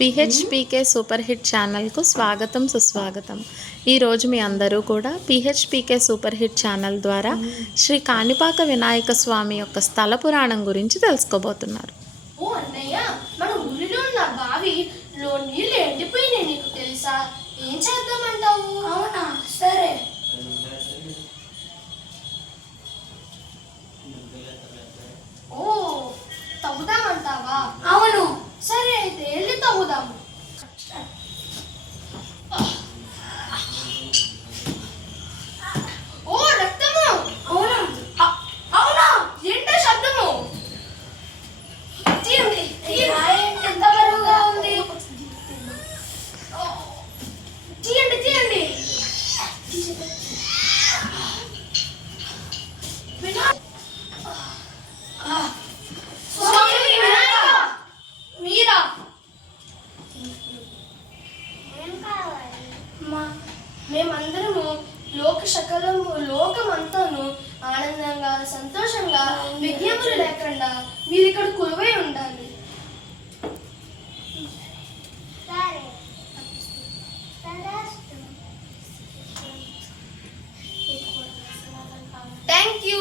పిహెచ్పికే super hit ఛానల్కు స్వాగతం సుస్వాగతం. ఈరోజు మీ అందరూ కూడా పిహెచ్పికే సూపర్ హిట్ ఛానల్ ద్వారా శ్రీ కాణిపాక వినాయక స్వామి యొక్క స్థల పురాణం గురించి తెలుసుకోబోతున్నారు. ఓ అన్నయ్య, మన ఊరిలో ఉన్న బావిలో నీళ్ళు ఎండిపోయినాయి, నీకు తెలుసా? ఏం చేద్దామంటావు? అవునా, సరే. ఓ, తవ్వుదామంటావా? అవును, సరే, అయితే వెళ్ళి తవ్వుదాము. ఓ రక్తము! అవునా, అవునా, ఏంటో శబ్దము? తీయండి, ఎంత బరువుగా ఉంది. తీయండి, తీయండి. స్వామి వినాయక, మీరా? మేమందరము లోకమంతాను ఆనందంగా సంతోషంగా విజ్ఞాపన లేకుండా మీరు ఇక్కడ కొలువై ఉండాలి. Thank you.